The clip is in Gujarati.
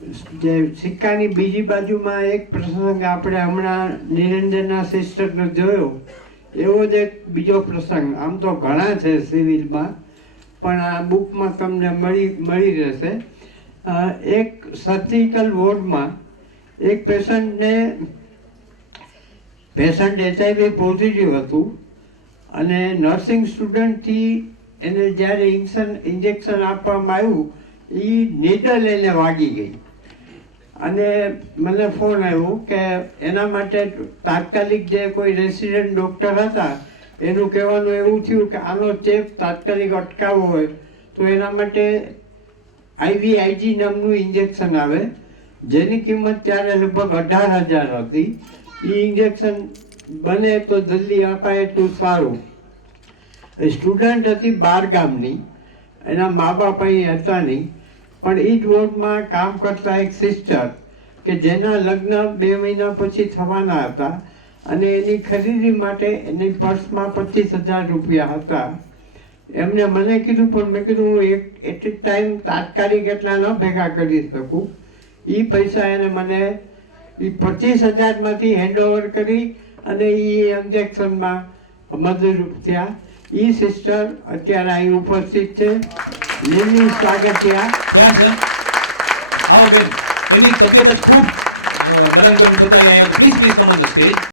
જે સિક્કાની બીજી બાજુમાં એક પ્રસંગ આપણે હમણાં નિરંજનના સિસ્ટરનો જોયો, એવો જ એક બીજો પ્રસંગ. આમ તો ઘણા છે સિવિલમાં, પણ આ બુકમાં તમને મળી રહેશે. એક સર્જિકલ વોર્ડમાં એક પેશન્ટ HIV પોઝિટિવ હતું અને નર્સિંગ સ્ટુડન્ટથી એને જ્યારે ઇન્જેક્શન આપવામાં આવ્યું, એ નીડલ એને વાગી ગઈ અને મને ફોન આવ્યો કે એના માટે તાત્કાલિક જે કોઈ રેસિડેન્ટ ડૉક્ટર હતા એનું કહેવાનું એવું થયું કે આનો ચેપ તાત્કાલિક અટકાવવો હોય તો એના માટે IVIG નામનું ઇન્જેક્શન આવે, જેની કિંમત ત્યારે લગભગ 18,000 હતી. એ ઇન્જેક્શન બને તો જલ્દી અપાય એટલું સારું. સ્ટુડન્ટ હતી 12 ગામની, એના મા બાપ અહીં હતા નહીં, પણ એ જ વોર્ડમાં કામ કરતા એક સિસ્ટર કે જેના લગ્ન 2 મહિના પછી થવાના હતા અને એની ખરીદી માટે એની પર્સમાં 25,000 રૂપિયા હતા. એમને મને કીધું, પણ મેં કીધું હું એટ એ ટાઈમ તાત્કાલિક એટલા ન ભેગા કરી શકું. એ પૈસા એને મને એ 25,000માંથી હેન્ડઓવર કરી અને એ ઇન્જેક્શનમાં મદદરૂપ થયા. એ સિસ્ટર અત્યારે અહીં ઉપસ્થિત છે. લીલી સ્વાગતિયા ક્યાં છે? આવો બેન, એની તબિયત જ ખૂબ નરમ ગરમ થતા અહીંયા. Please come on the stage.